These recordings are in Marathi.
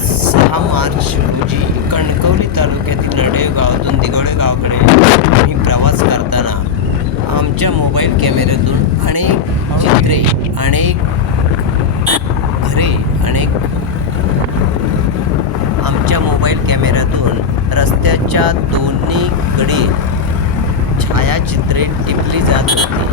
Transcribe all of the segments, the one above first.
6 मार्च रोजी कणकवली तालुक्यातील नरडेव गावातून दिघोळे गावाकडे मी प्रवास करताना आमच्या मोबाईल कॅमेऱ्यातून अनेक चित्रे, अनेक घरे, आमच्या मोबाईल कॅमेऱ्यातून रस्त्याच्या दोन्हीकडे छायाचित्रे टिपली जात होती.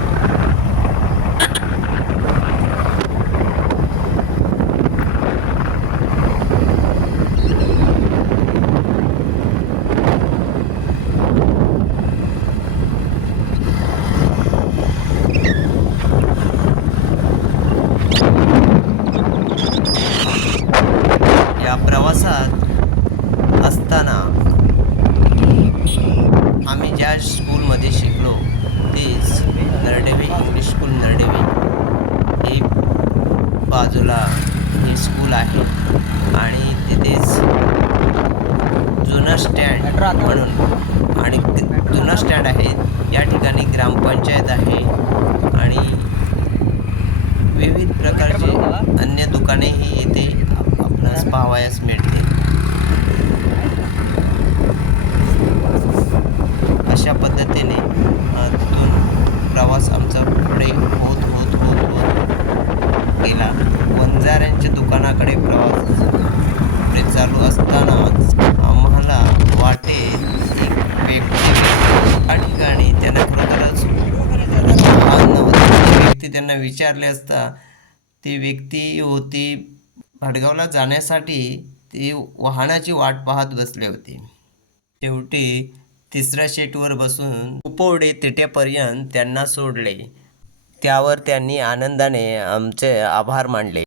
या प्रवासात असताना आम्ही ज्या स्कूलमध्ये शिकलो तेच नरडेवे इंग्लिश स्कूल नरडेवे हे बाजूला हे स्कूल आहे आणि तिथेच जुना स्टँड म्हणून आणि जुना स्टँड आहे. या ठिकाणी ग्रामपंचायत आहे आणि विविध प्रकारचे अन्य दुकानेही येथे आपणास पाहावयास मिळते. अशा पद्धतीने तिथून प्रवास आमचा पुढे होत गेला. वंजाऱ्यांच्या दुकानाकडे प्रवास पुढे चालू असतानाच आम्हाला वाटेत एक व्यक्ती त्या ठिकाणी त्यांना खरोखरच व्यक्ती त्यांना विचारले असता ती व्यक्ती होती भडगावला जाण्यासाठी ती वाहनाची वाट पाहत बसली होती. शेवटी 3ऱ्या सीटवर बसून उपवडे तिट्यापर्यंत त्यांना सोडले. त्यावर त्यांनी आनंदाने आमचे आभार मानले.